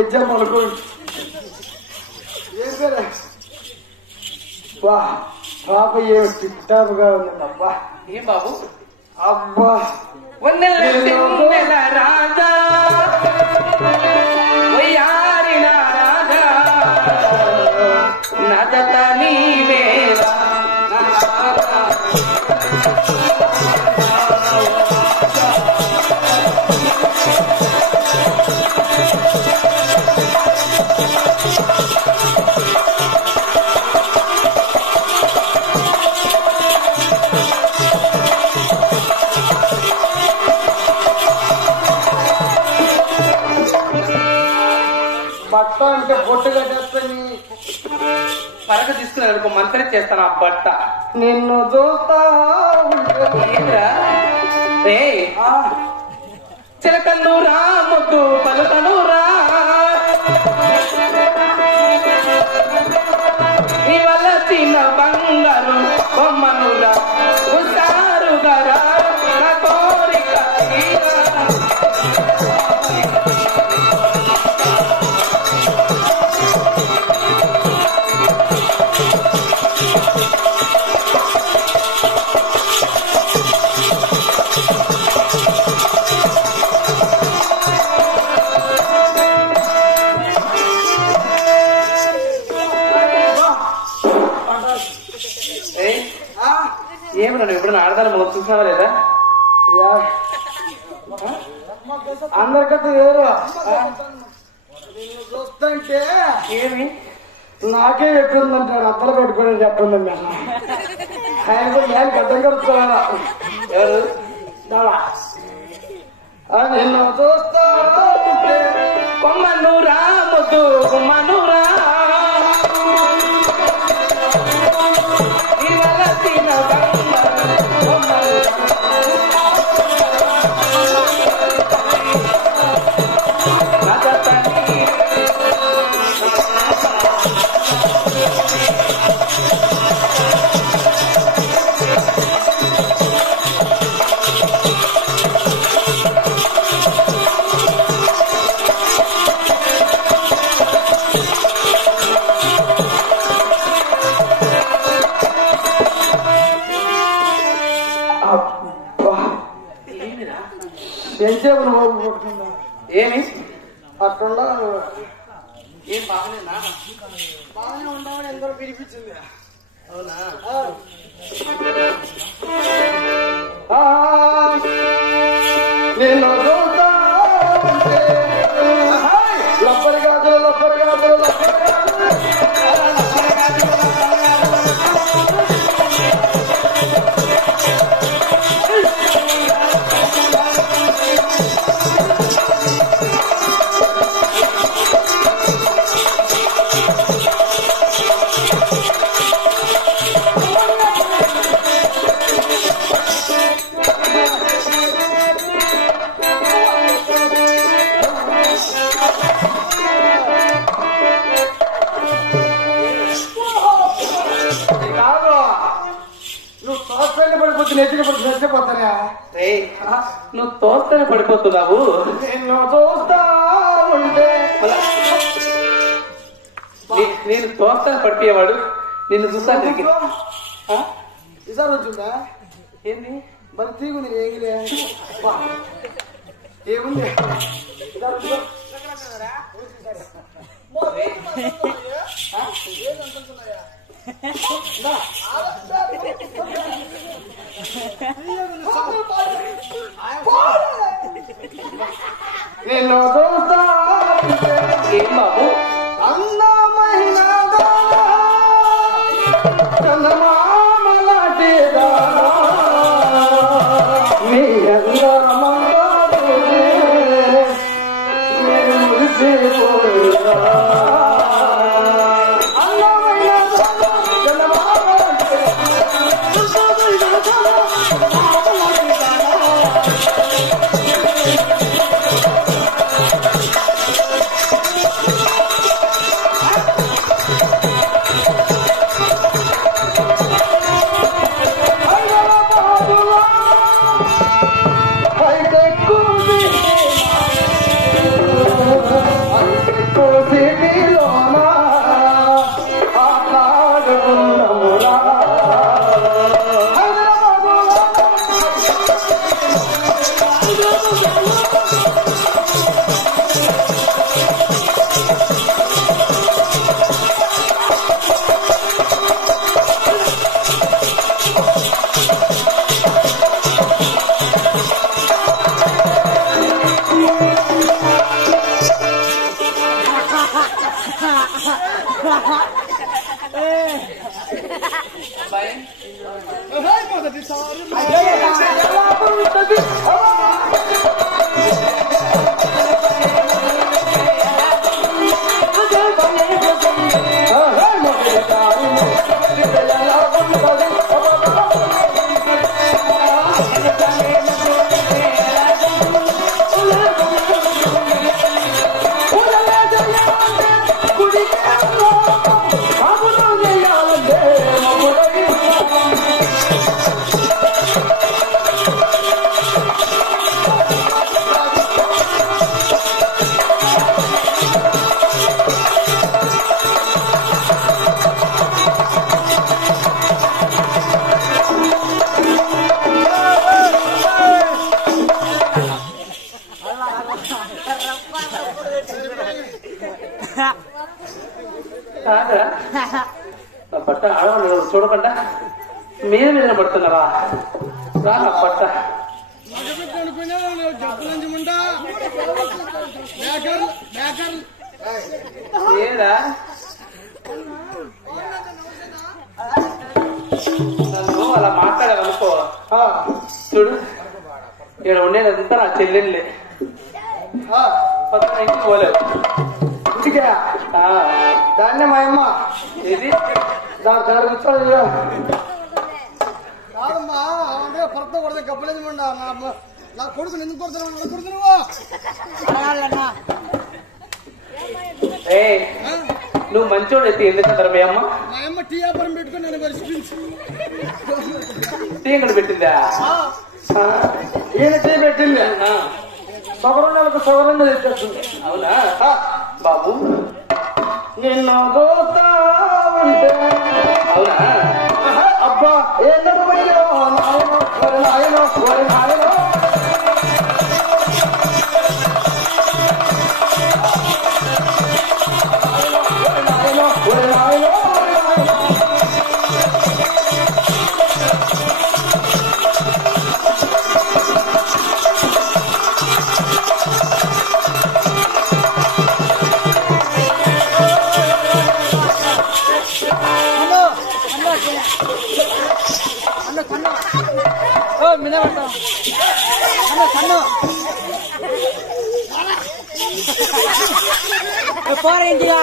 Exam అనుకోండి. ఏం పేరు? పాప ఏ టిప్టాప్గా ఉంది. అబ్బా ఏం బాబు? అబ్బా రాజా రాజా నదత నీవే బట్ట అంటే బొట్టు కట్టేస్తాని పరక తీసుకున్నాను అనుకో మంత్రి చేస్తాను ఆ బట్ట. నిన్ను చూస్తా రే చిలకన్ను రా ముద్దు పలుకను రా ఇవాళ చిన్న బంగారు బొమ్మను రా హుషారుగా రా నా కోరిక ఏమన్నా నువ్వు ఎప్పుడైనా ఆడదాన్ని మొదలు చూసినావా లేదా? అందరికంటే వేరు. నిన్ను చూస్తుంటే ఏమి నాకే ఎట్టుందంటాడు. అద్దలు పెట్టుకోని చెప్తుందండి. ఆయన కూడా నేను గడ్డం కడుతున్నా. ఎవరు? నిన్ను చూస్తా కొమ్మను రా ముద్దు కొమ్మను రా ఇవాళ చిన్న బంగారు బొమ్మను ఎంతసేపు బాబు పట్టుకుందా? ఏమి అట్లా ఏం బాగలేనా? బాగానే ఉండవని ఎందరో పిలిపించింది. అవునా? నేను చూస్తా లబ్బరి గాజులు లబ్బరి గాజులు లబ్బరి నెత్తిన పడి చచ్చిపోతారా? నువ్వు తోస్తేనే పడిపోతున్నావు. నిన్ను చూస్తా ఉంటే నేను తోస్తానే పడిపోయేవాడు నిన్ను చూస్తాను. ఈసారి వచ్చిందా? ఏంది మరి తీగు నేను ఏగిలే ఏముంది? నిన్ను చూస్తా ఏం బాబు? అందమైన చందమామలాంటిదా నీ అందమంతా నేను మురిసిపోయినా సిటీలోనా ఆట్లాడుకున్నమురా బట్ట ఆడవాళ్ళు చూడకుండా మీద పడుతున్నారా రా పట్ట ఏదా నన్ను అలా మాట్లాడాలనుకో చూడు ఇక్కడ ఉండేదంతా నా చెల్లెళ్ళే పక్కన ఇంటికి పోలేవు ఇంటికా దాన్నే మా అమ్మ ఏది దాని దగ్గర కూర్చోండి కాదమ్మా అంటే భర్త కొడితే గబ్బలేదు నా కొడుకుని ఎందుకు కొడుతున్నావు కొడుతున్నావా నువ్వు మంచోడు అయితే ఎందుకంటారు మీ అమ్మ మా అమ్మ టీ వ్యాపారం పెట్టుకుని నేను పరిశీలించి టీ ఎక్కడ పెట్టిందా ఈయన టీ పెట్టింది సవరం నెలకు సవరంగా తెచ్చేస్తుంది అవునా బాబు నిన్ను చూస్తా ఉంటే అవునా అబ్బా ఏదో నాయనో పోరా ఇంటిగా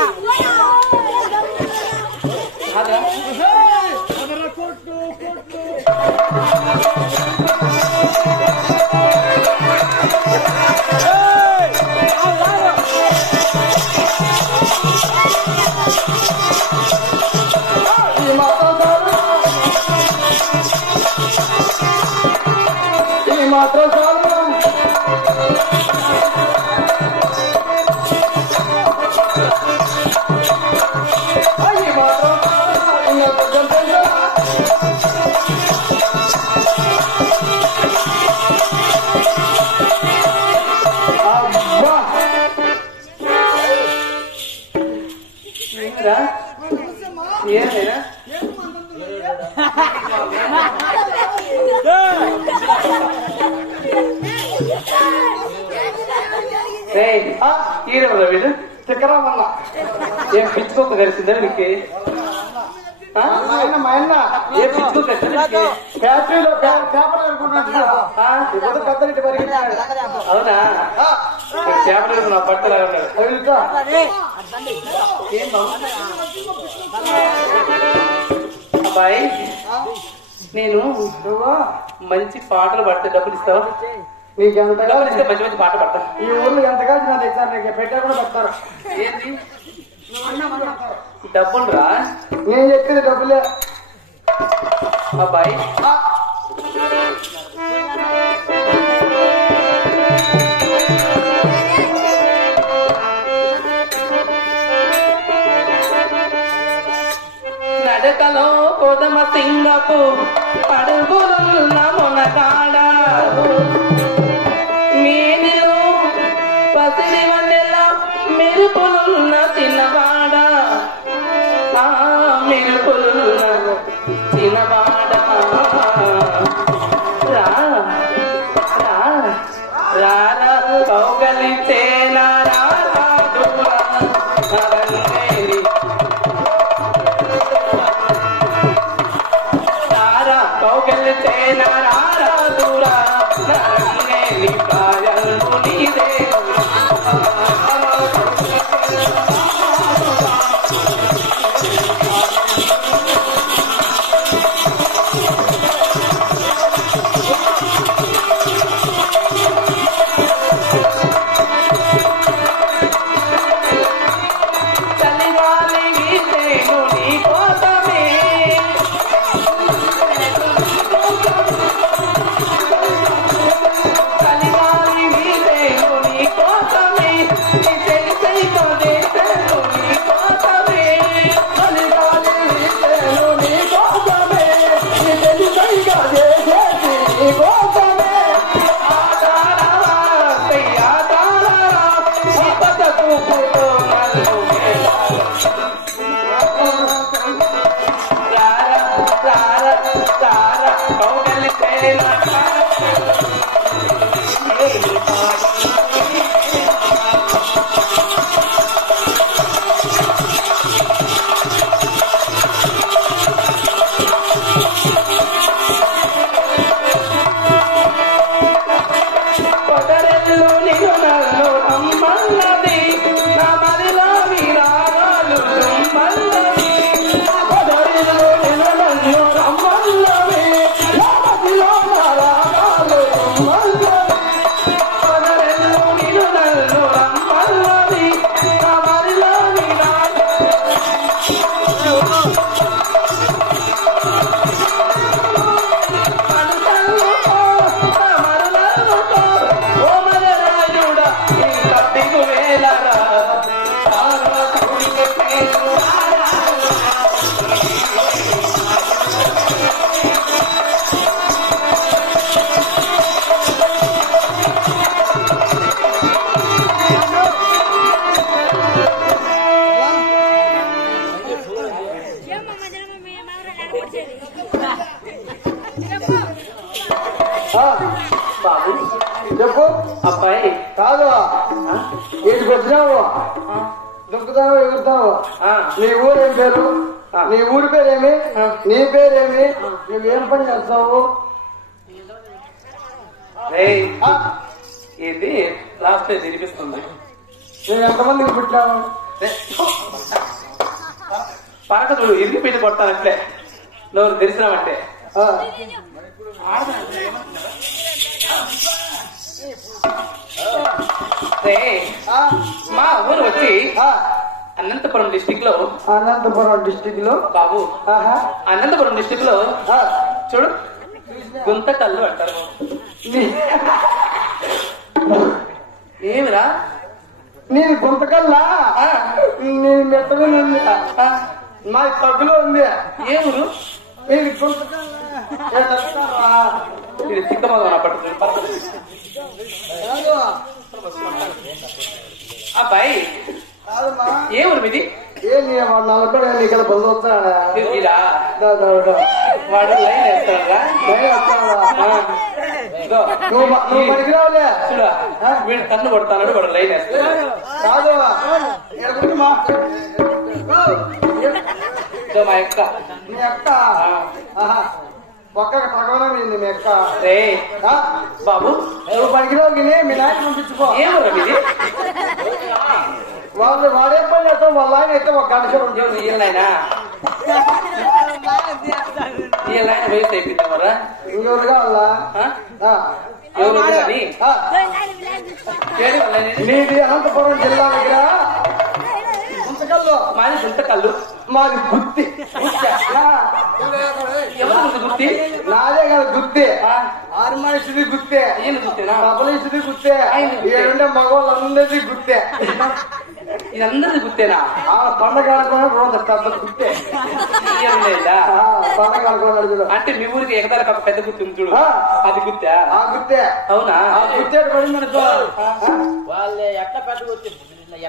మాత్రం ఏమైనా ఈరెవరా వీడు చక్రమన్నా ఏం పిచ్చుకోక తెలిసిందా నీకు మా అన్న ఏం పిచ్చుకోక ఫ్యాక్టరీలో చేపలు అనుకుంటున్నా పెద్దటి పరిగెత్తాడు అవునా చేపలు నా పట్టలా ఉన్నాడు ఏం బాబు అబ్బాయి నేను మంచి పాటలు పడితే డబ్బులు ఇస్తావా నీకు ఎంతగా డబ్బులు ఇస్తే మంచి మంచి పాట పడతా ఈ ఊర్లో ఎంతగా నా తెచ్చారు నీకు పెట్టా కూడా పెడతారు ఏంటి డబ్బులు రా నేను చెప్పేది డబ్బులే అబ్బాయి నడకలో కొదమ సింగపు పడుగులున్న మొనగాడ మేనిలో పసిడి వండెల మెరుపులున్న తిన్నవాడ ఆ మెరుపులున్న తినవాడ రా రా రారా కౌగలితే నారా నారా కౌగలితే నారా దూరా నరంగేలి కాయలు నీదే బాబు చెప్పు. అబ్బాయి కాదు వీటికి వచ్చినావు, దుక్కుతావు, ఎగురుతావు. నీ ఊరు ఏం పేరు? నీ ఊరి పేరేమి? నీ పేరేమి? నువ్వేం పని చేస్తావు? ఇది లాస్ట్ తినిపిస్తుంది. నేను ఎంతమందికి పుట్టినావు? పరక చూడు ఇరిగి పెట్టి కొడతానట్లే నువ్వు తెలిసినావంటే. మా ఊరు వచ్చి అనంతపురం డిస్టిక్ లో. అనంతపురం డిస్టిక్ లో బాబు అనంతపురం డిస్టిక్ లో చూడు గుంతకల్లు అంటారు. ఏమిరా నేను గుంతకల్లా? నేను మెట్టగా ఉంది, మా తగ్గులో ఉంది. ఏ ఊరు? నేను గుంతకల్లా ఇది చిక్కమగా పట్టుకుంది. అబ్బాయి ఏ ఊరు మీది? నలభై ఇక్కడ బంధు వస్తాడా? వాడు లైన్ వేస్తాడా? నువ్వు పనికి రావులే. చూడా వీడు కన్ను కొడతాడు, వాడు లైన్ వేస్తాడు. కాదు మా అక్క. మీ అక్క ఒక్క తగవడం ఏంది మీ అక్క? బాబు నువ్వు పనికిరావు కానీ మీ నాయన పంపించుకో. ఏమరా మీది? వాళ్ళు వాడే పని చేస్తాం, వాళ్ళ ఆయన అయితే ఒక గంట సేపు ఈయనైనా వయసు అయిపోయిందా మరా? ఇంకెవరు కావాలా? ఎవరు కానీ నీది అనంతపురం జిల్లా దగ్గర గుంతకల్లు. మాది గుంతకల్లు. మాది గుత్తి. ఎవరు గుత్తి? నాదే కదా గుత్తి. ఆరు మనిషిది గుత్తే, ఈయన గుత్తేనా? మనిషిది గుత్తే, ఏడుండే మగవాళ్ళందరిది గుత్తే. ఇది అందరిది గుర్తేనా? ఆ పండగ ఆడుకున్నా రోజు పెద్ద గుర్తే. ఏం లేదా? పండగ ఆడుకున్నాడు చూడు. అంటే మీ ఊరికి ఎగదాలకు ఒక పెద్ద గుర్తు ఉంది చూడు, అది గుర్తా? ఆ గుర్తే. అవునా? ఆ గుర్తే పడింది అనుకో. వాళ్ళు ఎట్లా పెద్ద గుర్తి,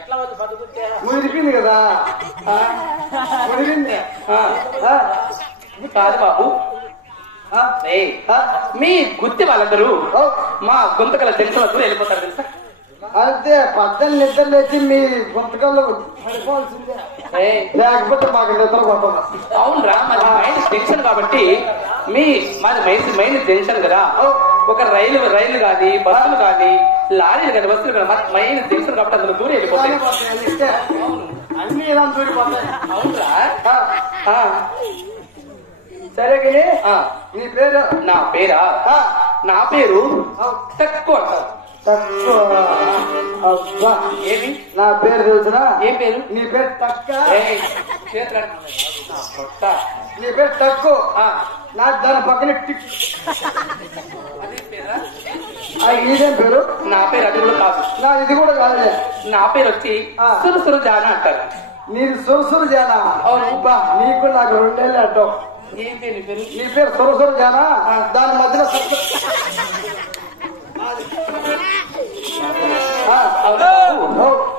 ఎట్లా వాళ్ళు పెద్ద గుర్తే ముదిరిపోయింది కదా. ముదిరింది. కాదు బాబు, మీ గుర్తి వాళ్ళందరూ మా గుంతకల జంక్షన్ వద్ద వెళ్ళిపోతారు తెలుసా? అంతే. పద్దెనిమిది నిద్రలు లేచి మీ గుంతకల్లో పడిపోవాల్సిందే, లేకపోతే మాకు నిద్ర కొట్టదు. అవునరా, మరి మైండ్ జంక్షన్ కాబట్టి మాది మైండ్ జంక్షన్ కదా. ఒక రైలు కానీ బస్సులు కానీ లారీలు కానీ బస్సులు కానీ మైండ్ జంక్షన్ కాబట్టి అందులో దూరం వెళ్ళిపోతాయి. అన్ని ఇలా దూరిపోతాయి. అవునరా? సరే కానీ నీ పేరు? నా పేరా? నా పేరు తక్కువ అంటారు. అబ్బా, ఏమి నా పేరు తెలుసునా? ఏం పేరు? నీ పేరు తక్క. నీ పేరు తక్కువ. నాకు దాని పక్కన టిక్. ఇదేం పేరు? నా పేరు అది కూడా కాదు. నా ఇది కూడా కాదులే. నా పేరు వచ్చి సురుసురు జానా అంటారు. నీది సురసురు జానా? అవును. నీకు నాకు రెండేళ్ళు అంటావు. ఏం పేరు నీ పేరు? నీ పేరు సురసురు జానా? దాని మధ్యలో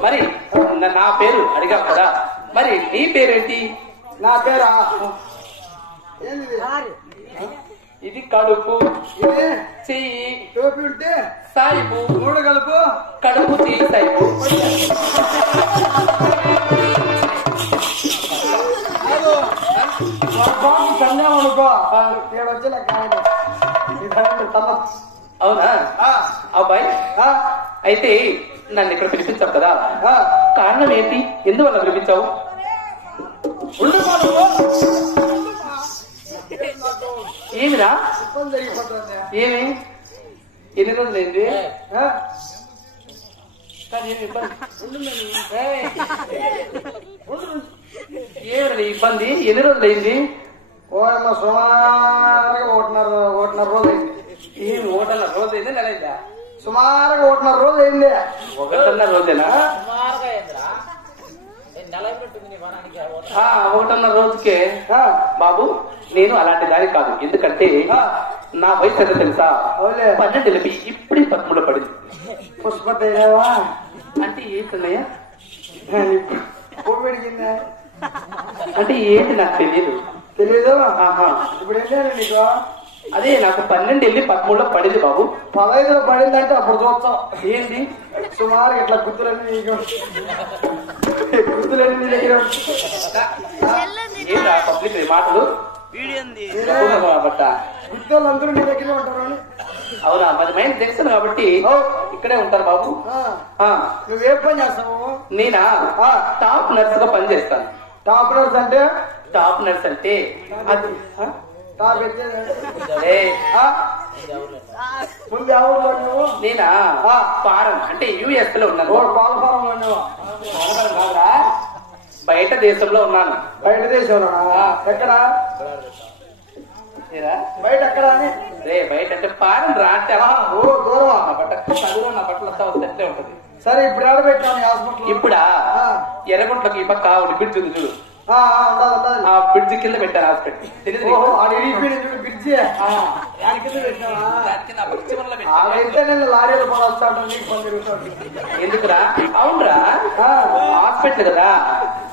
మరి నా పేరు అడిగా కదా, మరి నీ పేరేంటి? నా పేరా? ఇది కడుపు, ఇది చెయ్యి, టోపీ ఉంటే సాయిబు, మూడు కలుపు, కడుపు చెయ్యి సాయిబు. కన్యామనుకో వచ్చి నాకు అవునా అబ్బాయి? అయితే నన్ను ఇక్కడ పిలిపించావు కదా, కారణం ఏంటి? ఎందువల్ల పిలిపించావు? ఏమిరా? ఏమి? ఎన్ని రోజులైంది? ఏమిరా ఇబ్బంది? ఎన్ని రోజులైంది? సుమారుగా ఒకటిన్నర రోజు అయింది. ఏమి ఒకటిన్నర రోజు అయింది? నెల అయిందా? సుమారుగా ఒకటిన్నర రోజు అయింది. ఒకటిన్నర రోజేనా? ఒకటిన్నర రోజుకే. బాబు, నేను అలాంటి దాని కాదు. ఎందుకంటే నా వయసు ఎంత తెలుసా? 12 ఇప్పుడే 13 పడింది. పుష్పత అంటే ఏంటన్నయ్యా? కోవిడ్కిందా అంటే ఏంటి నాకు తెలియదు. తెలీదు? ఆహా. ఇప్పుడు వెళ్ళాను నీకు. అదే నాకు 12 వెళ్ళి 13లో పడింది బాబు. 15లో పడిందంటే అప్పుడు చూస్తాం. ఏంటి? సుమారు ఇట్లా గుర్తులన్నీ గుర్తులన్నీ నీ దగ్గర ఏంటా పబ్లిక్ మాటలు? గుర్తులందరూ నీ దగ్గర ఉంటారు. అవునా? మరి మైండ్ జంక్షన్ కాబట్టి ఇక్కడే ఉంటారు బాబు. నువ్వేం పని చేస్తావు? నేనా టాప్ నర్స్ గా పని చేస్తాను. టాప్ నర్స్ అంటే? టాప్ నర్స్ అంటే అది టాప్ ముందు ఎవరు నువ్వు? నేనా ఫారెన్ అంటే యుఎస్ లో ఉన్నాను. పాలఫారం కాదురా, బయట దేశంలో ఉన్నాను. బయట దేశంలో? ఎక్కడ బయట? ఎక్కడ అని? బయట అంటే ఫారెన్ రా అంటే దూరం. నా బట్టలు అంతా వస్తే ఉంటది. సరే, ఇప్పుడు ఎక్కడ పెట్టాను హాస్పిటల్? ఇప్పుడా ఎర్రగుంట్లకి ఈ పక్క బ్రిడ్జ్ ఉంది చూడు, ఆ బ్రిడ్జ్ కింద పెట్టాను హాస్పిటల్. తెలియదు? బ్రిడ్జి లారీలో పడొస్తాడు. ఎందుకురా? అవునరా, హాస్పిటల్ కదా,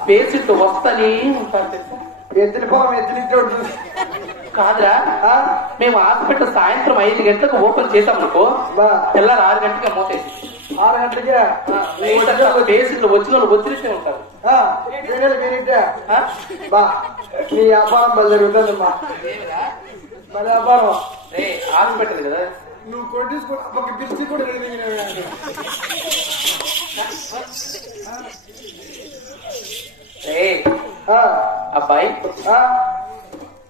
పేషెంట్ వస్తానే ఉంటారు తెలుసా? ఎత్తిన పొలం ఎత్తినిట్టు ఉంటుంది. కాదురా, మేము హాస్పిటల్ సాయంత్రం 5 గంటలకు ఓపెన్ చేసాం అనుకో, తెల్లారు 6 గంటలకే మూసేసి 6 గంటలకే పేషెంట్లు వచ్చిన వాళ్ళు వచ్చినట్టే ఉంటారు. నీ వ్యాపారం బలి జరుగుతుందమ్మా. మన వ్యాపారం హాస్పిటల్ కదా, నువ్వు కొట్టించుకో. పిలిచి కూడా అబ్బాయి,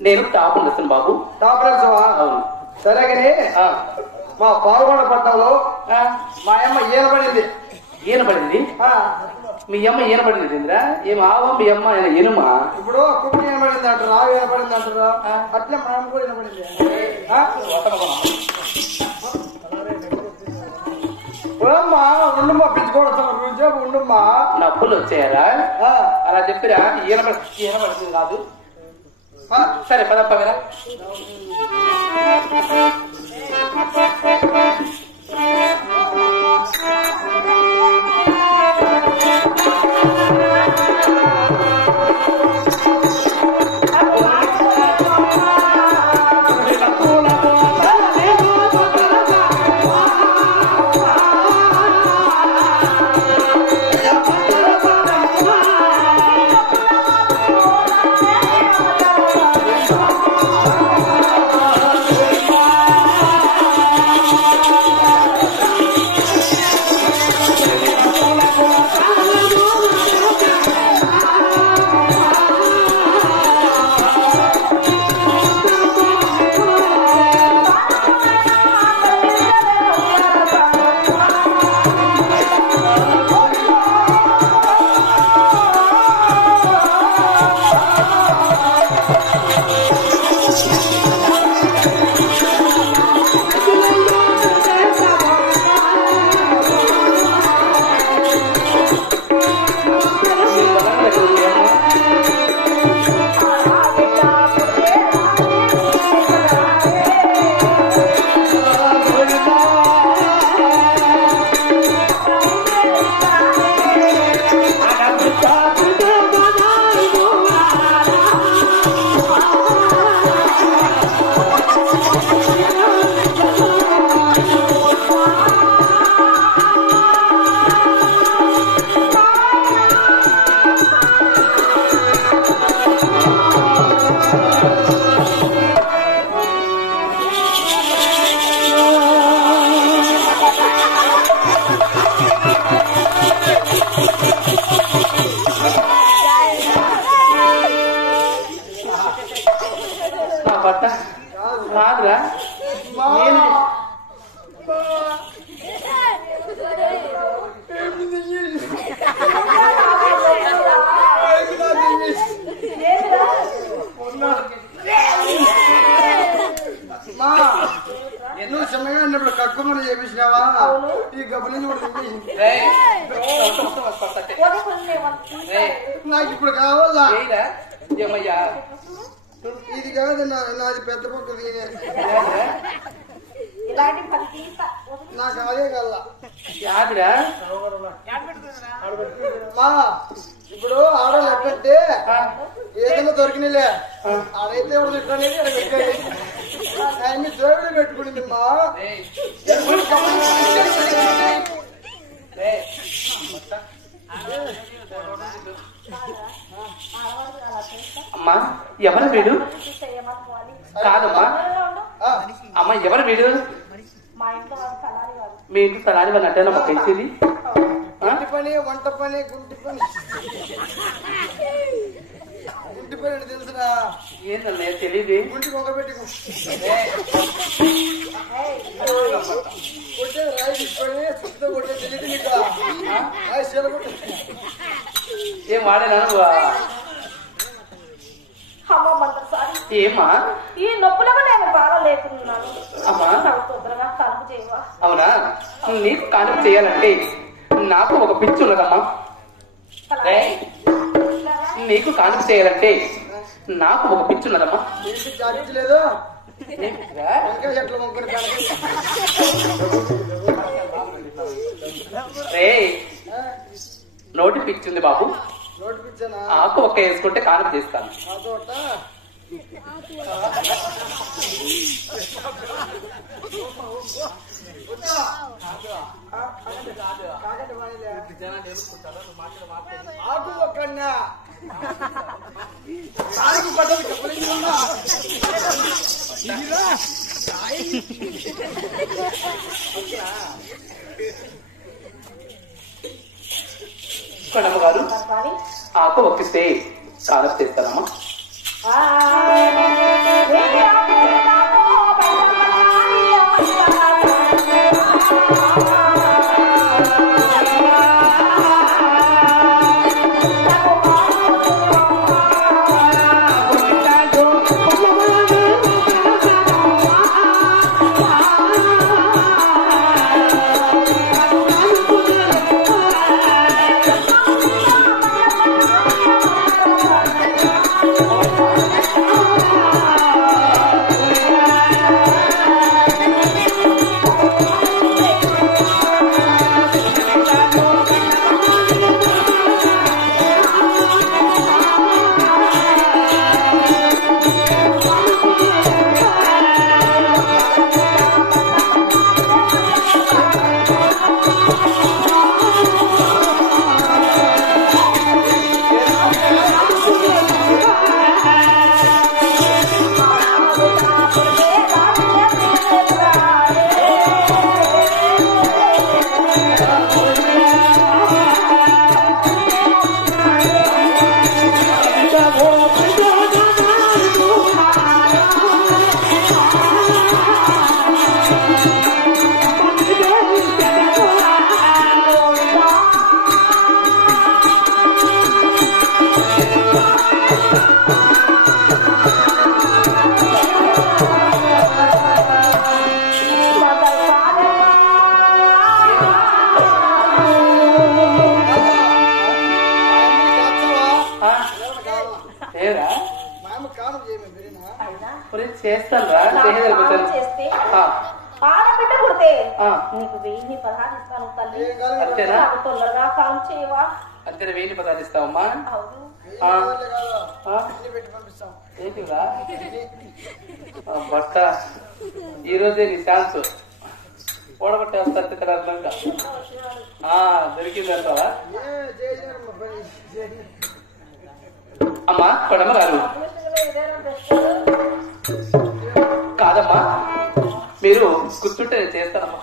నేను టాప్ నర్సును బాబు. టాప్ నర్సువా? అవును. సరే కానీ మా పాల్గొండ పట్టణంలో మా అమ్మ ఈయన పడింది. ఈయన పడింది? మీ అమ్మ ఈయన పడింది ఇంద్రా? ఏం ఆవా మీ అమ్మ ఎనుమా? ఇప్పుడు కుక్క ఈయన పడింది అంటారు, రావు ఈయన పడింది అంటారు. అట్లే మా అమ్మ కూడా ఈయన పడింది. ఉండమ్మా పిచ్చుకోవడం రుచేపు ఉండమ్మా. నొప్పులు వచ్చాయరా? అలా చెప్పిరా ఈయన పడుతుంది కాదు. సరే పదప్ప కదా. కాదురా నువ్వు చిన్నగా ఉన్నప్పుడు కక్కుమని చేపించినావా? ఈ గబ్బు నుంచి కూడా నాకు ఇప్పుడు కావాలా? ఇది కాదు నాది పెద్ద పక్క నాకు అదే కల్లా. ఇప్పుడు ఆడవాళ్ళు ఎట్లంటే ఏదైనా దొరికినలే ఆడైతే ఇట్లనేది అన్ని దేవుడు పెట్టుకునింది మా. అమ్మా ఎవరు వీడు? కాదమ్మా అమ్మ ఎవరు వీడు? మీ ఇంటి తలారి వాళ్ళు అంటే మాకు తెలిసింది. ఇంటి పని వంట పని గుంటి పని గుంటి పని తెలుసురా? ఏంటన్నా తెలియదు. గుంటి కొంగ పెట్టి కొట్టే రాయి తీసుకొని చుట్టూ కొట్టే తెలియదు నీకు. రాయి చీల కొట్టే ఏం వాడేనా ఏమా? ఈ నొప్పులకు నేను బాగా లేకున్నాను. అమ్మా తొందరగా కలుపు చేయవా? అవునా? నీకు కానుక చేయాలంటే నాకు ఒక పిచ్చి ఉన్నదమ్మా. నీకు కానుక చేయాలంటే నాకు ఒక పిచ్చి ఉన్నదమ్మా. చాలించలేదు ఎట్లా మొక్కలు రే నోటి పిచ్చి ఉంది బాబు. నోటి పిచ్చానా? ఆకు ఒక్క వేసుకుంటే కానుక చేస్తాను. ఆకు ఒక్కన్నా ఆకు పడ్డది చెప్పలేదు. కడమ్మ గారు ఆకు ఒప్పిస్తే కానుక చేస్తానమ్మా. ఏరా మా అమ్మ కాను చేయమే బిరినా అయినా చేస్తాను రా చేయగలుగుతాను చేస్తే ఆడబిడ్డ పుడితే నీకు 1000 ఇస్తాను తల్లి. అంతేనా? నాకు తొందరగా కాలం చేయవా? అంతే 1000 పదాలు ఇస్తావమ్మా. అవును. పెట్టి పంపిస్తాం. ఏంటిరా బట్ట ఈ రోజే నీ ఛాన్స్ ఓడగొట్టేస్తారు కదా అర్థంగా దొరికిందంటావా? అమ్మా కొడమ్మ గారు కాదమ్మా మీరు కూర్చుంటే చేస్తానమ్మా.